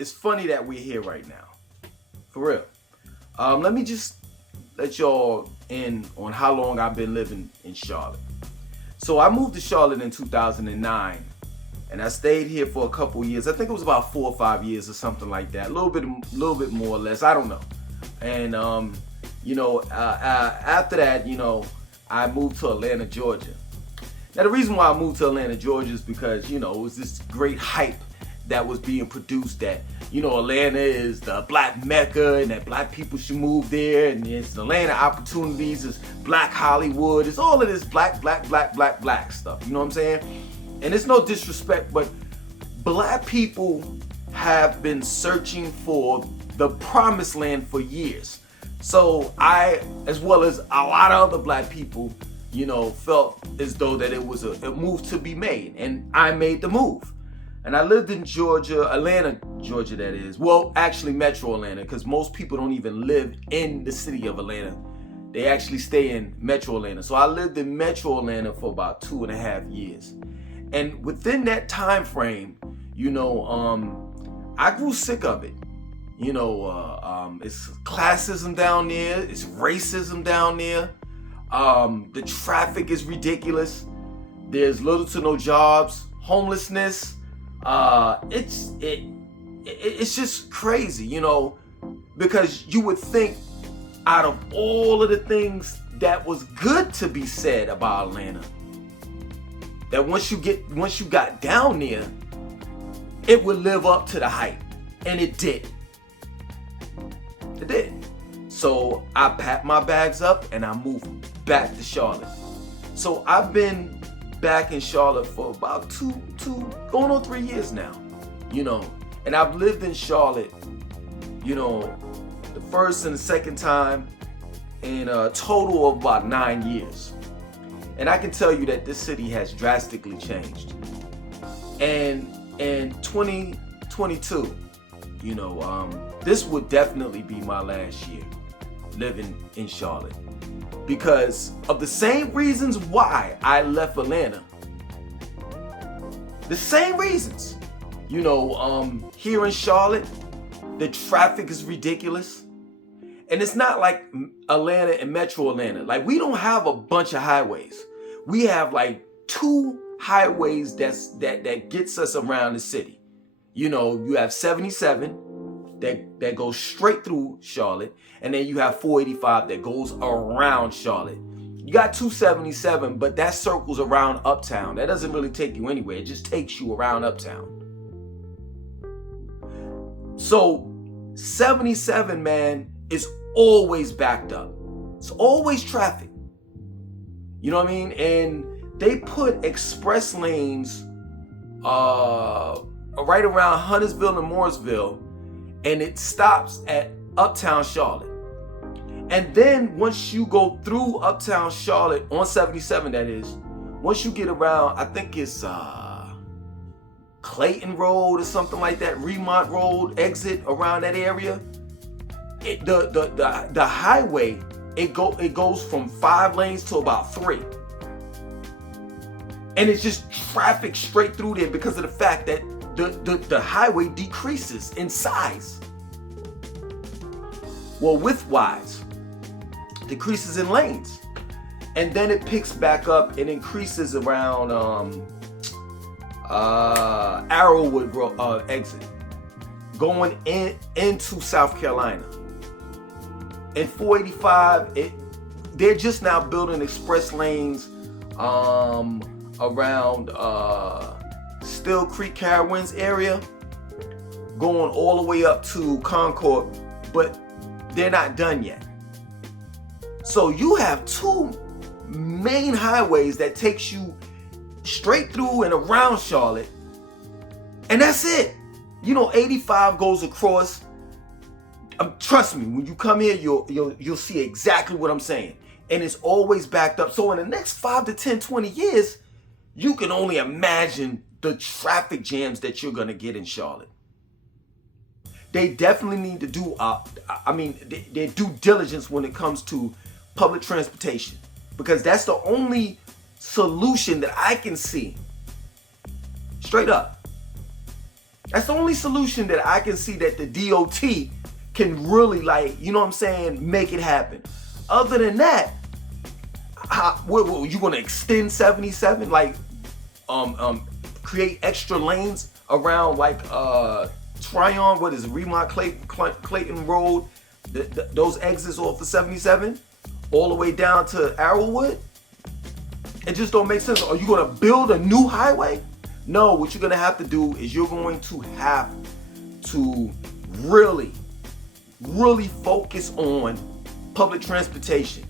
it's funny that we're here right now. For real. Let me just let y'all in on how long I've been living in Charlotte. So I moved to Charlotte in 2009, and I stayed here for a couple years. I think it was about 4 or 5 years or something like that. A little bit more or less. I don't know. And after that, I moved to Atlanta, Georgia. Now the reason why I moved to Atlanta, Georgia is because, it was this great hype that was being produced that, Atlanta is the black mecca and that black people should move there, and it's Atlanta opportunities, it's black Hollywood, it's all of this black stuff. You know what I'm saying? And it's no disrespect, but black people have been searching for the promised land for years. So I, as well as a lot of other black people, felt as though that it was a move to be made, and I made the move. And I lived in Georgia, Atlanta, Georgia that is. Well, actually Metro Atlanta, because most people don't even live in the city of Atlanta. They actually stay in Metro Atlanta. So I lived in Metro Atlanta for about 2.5 years. And within that time frame, I grew sick of it. It's classism down there, it's racism down there. The traffic is ridiculous. There's little to no jobs, homelessness. It's just crazy, because you would think out of all of the things that was good to be said about Atlanta, that once you got down there, it would live up to the hype, and it did. It did. So I packed my bags up and I moved back to Charlotte. So I've been back in Charlotte for about two going on 3 years now, and I've lived in Charlotte, the first and the second time in a total of about 9 years. And I can tell you that this city has drastically changed. And in 2022, this would definitely be my last year living in Charlotte, because of the same reasons why I left Atlanta. The same reasons. Here in Charlotte, the traffic is ridiculous. And it's not like Atlanta and Metro Atlanta. Like, we don't have a bunch of highways. We have like 2 highways that gets us around the city. You have 77 that goes straight through Charlotte, and then you have 485 that goes around Charlotte. You got 277, but that circles around Uptown. That doesn't really take you anywhere. It just takes you around Uptown. So 77, man, is always backed up. It's always traffic. You know what I mean? And they put express lanes right around Huntersville and Mooresville, and it stops at Uptown Charlotte. And then once you go through Uptown Charlotte on 77, that is, once you get around, I think it's Clayton Road or something like that, Remont Road exit around that area, the highway, it goes from 5 lanes to about 3. And it's just traffic straight through there because of the fact that the highway decreases in size. Well, width-wise, decreases in lanes. And then it picks back up and increases around Arrowwood exit, going into South Carolina. And 485, they're just now building express lanes around Still Creek, Carowinds area, going all the way up to Concord, but they're not done yet. So you have 2 main highways that takes you straight through and around Charlotte, and that's it. 85 goes across. Trust me, when you come here, you'll see exactly what I'm saying. And it's always backed up. So in the next 5 to 10, 20 years, you can only imagine the traffic jams that you're gonna get in Charlotte. They definitely need to do, their due diligence when it comes to public transportation, because that's the only solution that I can see. Straight up. That's the only solution that I can see that the DOT can really, like, you know what I'm saying, make it happen. Other than that, what you gonna extend 77? Like, create extra lanes around like Tryon, what is it, Remont Clayton Road, those exits off of 77, all the way down to Arrowwood? It just don't make sense. Are you gonna build a new highway? No, what you're gonna have to do is you're going to have to really focus on public transportation.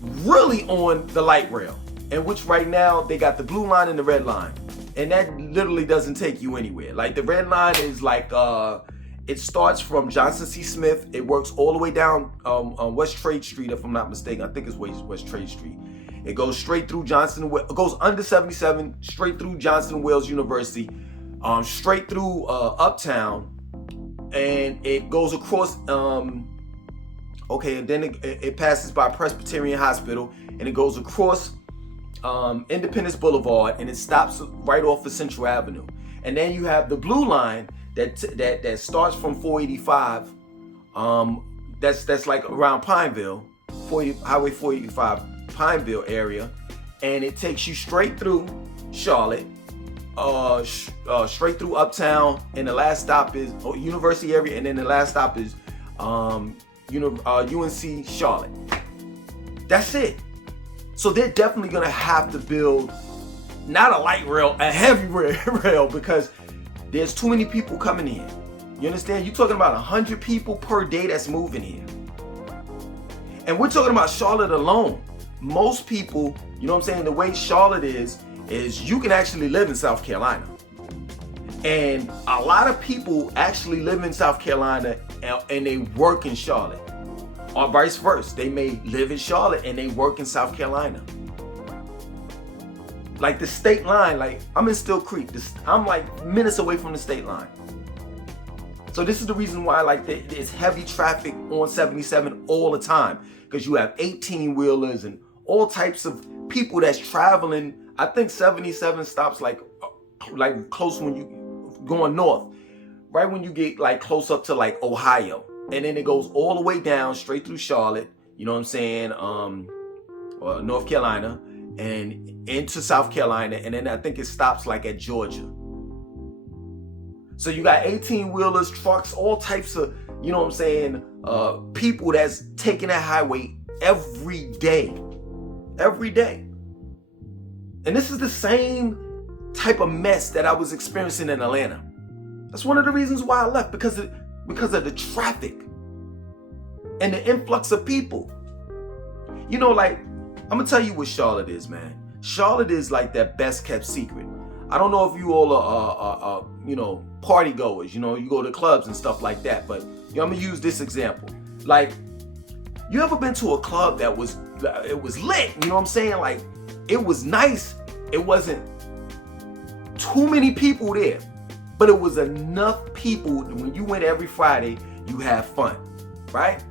Really on the light rail, in which right now they got the blue line and the red line. And that literally doesn't take you anywhere. Like the red line is like, it starts from Johnson C. Smith. It works all the way down West Trade Street, if I'm not mistaken. I think it's West Trade Street. It goes straight through it goes under 77, straight through Johnson Wales University, straight through Uptown, and it goes across, and then it passes by Presbyterian Hospital, and it goes across Independence Boulevard, and it stops right off of Central Avenue. And then you have the blue line that starts from 485. That's like around Pineville, Highway 485, Pineville area, and it takes you straight through Charlotte, straight through Uptown, and the last stop is University area, and then the last stop is UNC Charlotte. That's it. So they're definitely gonna have to build not a light rail, a heavy rail, because there's too many people coming in. You understand? You're talking about 100 people per day that's moving here. And we're talking about Charlotte alone. Most people, you know what I'm saying, the way Charlotte is you can actually live in South Carolina. And a lot of people actually live in South Carolina and they work in Charlotte. Or vice versa. They may live in Charlotte and they work in South Carolina. Like the state line, like I'm in Still Creek. I'm like minutes away from the state line. So this is the reason why like there's heavy traffic on 77 all the time. Because you have 18-wheelers and all types of people that's traveling. I think 77 stops like close when you going north. Right when you get like close up to like Ohio. And then it goes all the way down straight through Charlotte, you know what I'm saying, or North Carolina, and into South Carolina, and then I think it stops like at Georgia. So you got 18-wheelers, trucks, all types of, you know what I'm saying, people that's taking that highway every day. Every day. And this is the same type of mess that I was experiencing in Atlanta. That's one of the reasons why I left, because of the traffic and the influx of people. You know, like, I'm gonna tell you what Charlotte is, man. Charlotte is like that best kept secret. I don't know if you all are you know, party goers, you know, you go to clubs and stuff like that, but you know, I'm gonna use this example. Like, you ever been to a club that was lit, you know what I'm saying? Like, it was nice. It wasn't too many people there. But it was enough people that when you went every Friday, you had fun, right?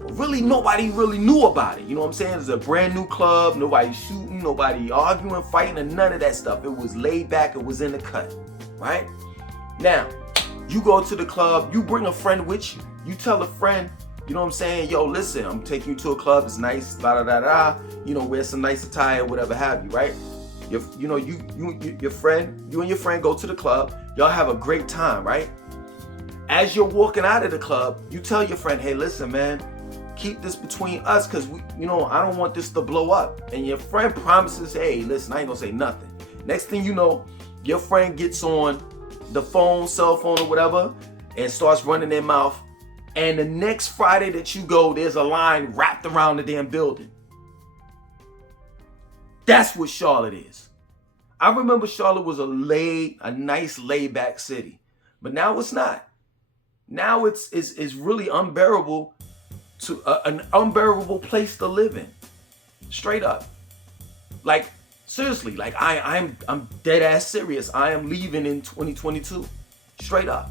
But really, nobody really knew about it. You know what I'm saying? It was a brand new club, nobody shooting, nobody arguing, fighting, and none of that stuff. It was laid back, it was in the cut, right? Now, you go to the club, you bring a friend with you. You tell a friend, you know what I'm saying? Yo, listen, I'm taking you to a club, it's nice, da da da da. You know, wear some nice attire, whatever have you, right? Your friend, you and your friend go to the club. Y'all have a great time, right? As you're walking out of the club, you tell your friend, hey, listen, man, keep this between us because, I don't want this to blow up. And your friend promises, hey, listen, I ain't gonna say nothing. Next thing you know, your friend gets on the phone, cell phone or whatever, and starts running their mouth. And the next Friday that you go, there's a line wrapped around the damn building. That's what Charlotte is. I remember Charlotte was a nice laid-back city, but now it's not. Now it's really unbearable an unbearable place to live in. Straight up. Like, seriously, like I'm dead ass serious. I am leaving in 2022. Straight up.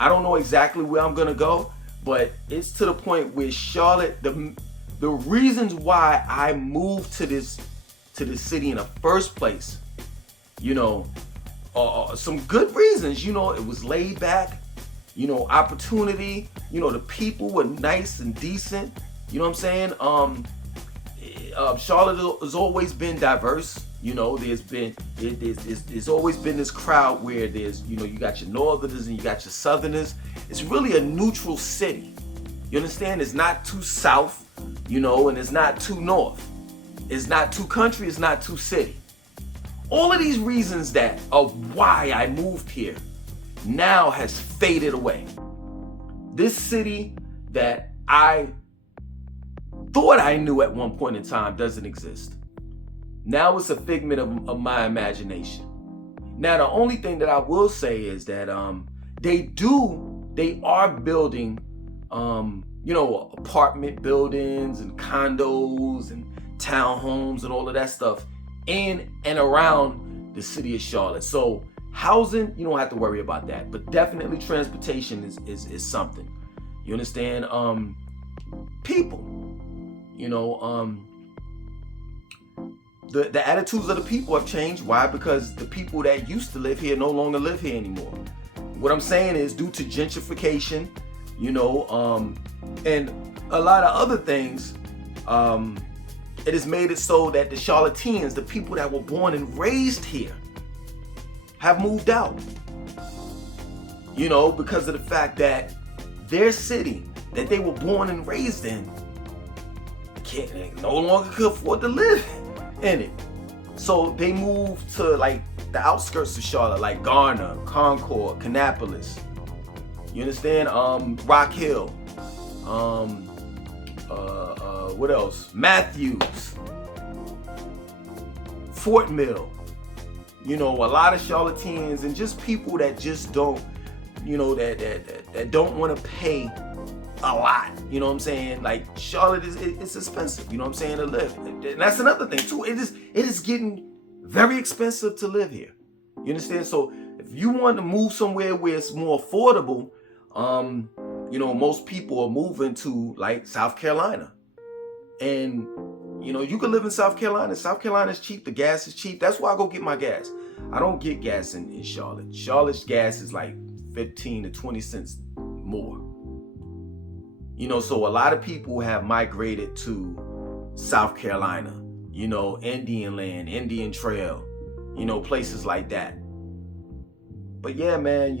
I don't know exactly where I'm gonna go, but it's to the point where Charlotte, the reasons why I moved to this city in the first place, some good reasons. It was laid back, opportunity. The people were nice and decent. You know what I'm saying? Charlotte has always been diverse. There's always been this crowd where you got your northerners and you got your southerners. It's really a neutral city. You understand? It's not too south, and it's not too north. It's not too country, it's not too city. All of these reasons of why I moved here now has faded away. This city that I thought I knew at one point in time doesn't exist. Now it's a figment of my imagination. Now the only thing that I will say is that they are building apartment buildings and condos and townhomes and all of that stuff in and around the city of Charlotte. So housing, you don't have to worry about that, but definitely transportation is something. You understand? People, the attitudes of the people have changed. Why? Because the people that used to live here no longer live here anymore. What I'm saying is due to gentrification, and a lot of other things, it has made it so that the Charlotteans, the people that were born and raised here, have moved out. Because of the fact that their city that they were born and raised in they no longer could afford to live in it. So they moved to like the outskirts of Charlotte, like Garner, Concord, Kannapolis. You understand? Rock Hill. What else? Matthews. Fort Mill. A lot of Charlotteans and just people that just don't, that don't want to pay a lot. You know what I'm saying? Like Charlotte it's expensive, to live. And that's another thing too. It is getting very expensive to live here. You understand? So if you want to move somewhere where it's more affordable, most people are moving to like South Carolina. And you can live in South Carolina. South Carolina is cheap. The gas is cheap. That's why I go get my gas. I don't get gas in Charlotte. Charlotte's gas is like 15 to 20 cents more. So a lot of people have migrated to South Carolina, Indian Land, Indian Trail, places like that. But yeah, man,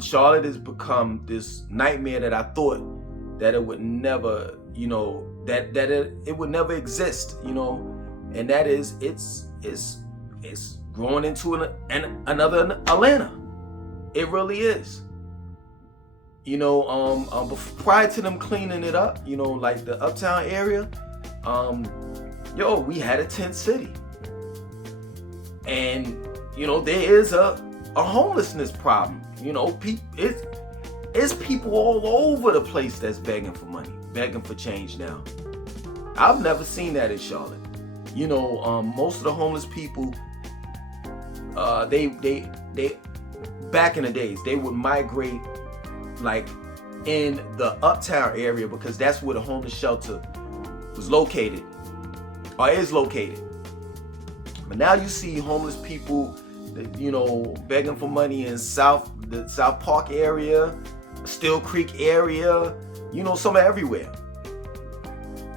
Charlotte has become this nightmare that I thought that it would never, it would never exist, and that is it's growing into another Atlanta. It really is. Prior to them cleaning it up, like the uptown area, we had a tent city. And, there is a homelessness problem. It's people all over the place that's begging for money, begging for change now. I've never seen that in Charlotte. Most of the homeless people, they back in the days, they would migrate like in the uptown area because that's where the homeless shelter was located or is located. But now you see homeless people, begging for money in the South Park area, Still Creek area, some are everywhere.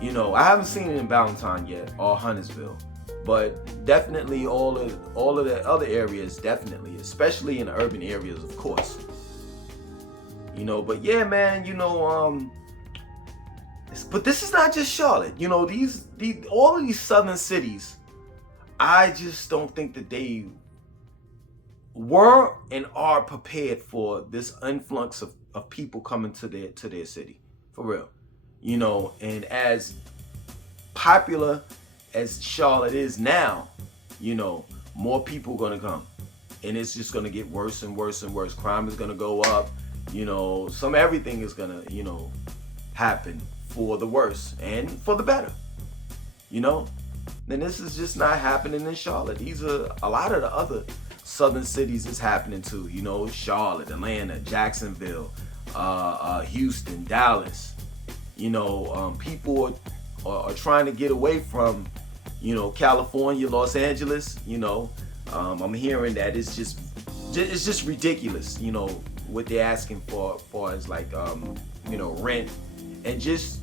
I haven't seen it in Ballantyne yet or Huntersville, but definitely all of the other areas, definitely, especially in the urban areas, of course. But yeah, man, but this is not just Charlotte. These all of these southern cities, I just don't think that they were and are prepared for this influx of people coming to their city, for real. And as popular as Charlotte is now, more people are gonna come, and it's just gonna get worse and worse and worse. Crime is gonna go up. Everything is gonna, happen for the worse and for the better. Then this is just not happening in Charlotte. These are a lot of the other southern cities is happening to. Charlotte, Atlanta, Jacksonville, Houston, Dallas. People are trying to get away from, California, Los Angeles, I'm hearing that it's just ridiculous, what they're asking for as far as like, rent and just,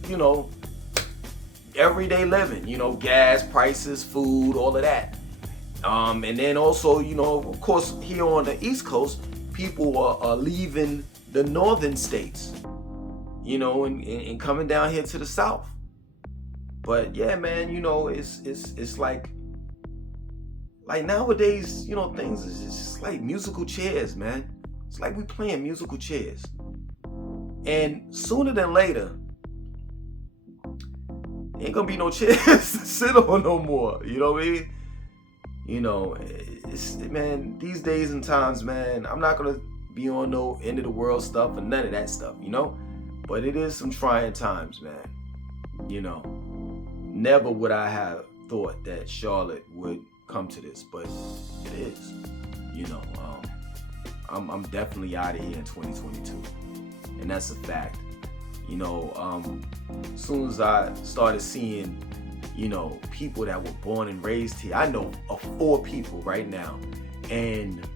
everyday living, gas prices, food, all of that. And then also, of course, here on the East Coast, people are leaving the northern states, and coming down here to the South. But yeah, man, it's like nowadays, things is just like musical chairs, man. It's like we playing musical chairs. And sooner than later, ain't gonna be no chairs to sit on no more. You know what I mean? Man, these days and times, man, I'm not gonna be on no end of the world stuff and none of that stuff, But it is some trying times, man. Never would I have thought that Charlotte would come to this, but it is. I'm definitely out of here in 2022, and that's a fact. As soon as I started seeing, people that were born and raised here, I know of 4 people right now, and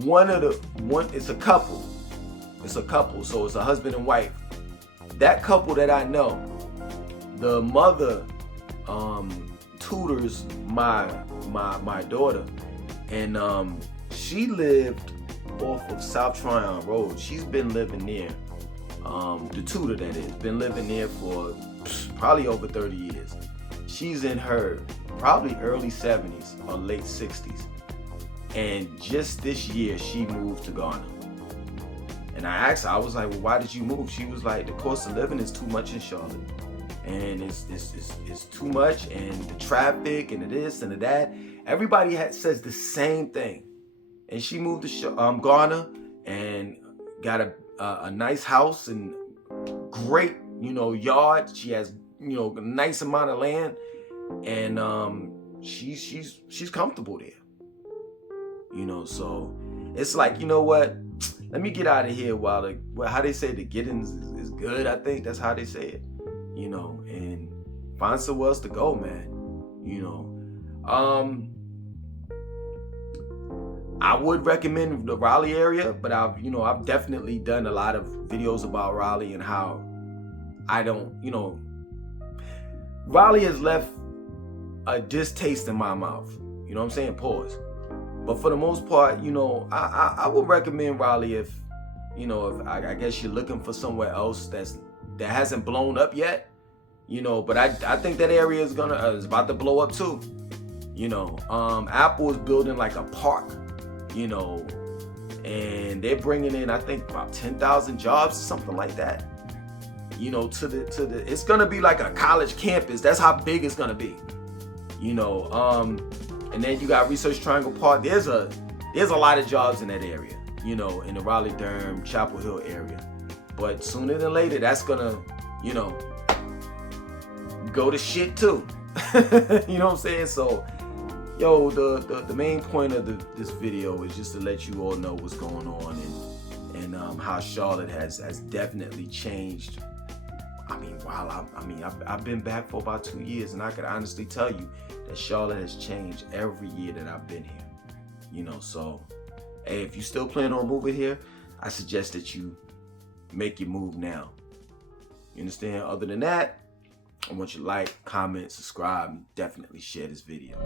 it's a couple, so it's a husband and wife. That couple that I know, the mother tutors my daughter, and she lived off of South Tryon Road. She's been living there. The tutor, that is, been living there for probably over 30 years. She's in her probably early 70s or late 60s. And just this year, she moved to Ghana. And I asked her, I was like, well, why did you move? She was like, the cost of living is too much in Charlotte. And it's too much, and the traffic, and the this and the that. Everybody says the same thing. And she moved to Ghana and got a nice house and great, yard. She has, a nice amount of land, and she's comfortable there. So it's like, what? Let me get out of here while how they say the gettings is good. I think that's how they say it. And find somewhere else to go, man. I would recommend the Raleigh area, but I've definitely done a lot of videos about Raleigh and how I don't, Raleigh has left a distaste in my mouth. You know what I'm saying? Pause. But for the most part, I would recommend Raleigh if I guess you're looking for somewhere else that hasn't blown up yet. But I think that area is about to blow up too. Apple is building like a park, and they're bringing in, I think, about 10,000 jobs, something like that. It's gonna be like a college campus. That's how big it's gonna be. And then you got Research Triangle Park. There's a lot of jobs in that area, in the Raleigh-Durham, Chapel Hill area. But sooner than later, that's gonna, go to shit too. You know what I'm saying? So, the main point of this video is just to let you all know what's going on and how Charlotte has definitely changed. I've been back for about 2 years, and I can honestly tell you that Charlotte has changed every year that I've been here. So, hey, if you still plan on moving here, I suggest that you make your move now. You understand? Other than that, I want you to like, comment, subscribe, and definitely share this video.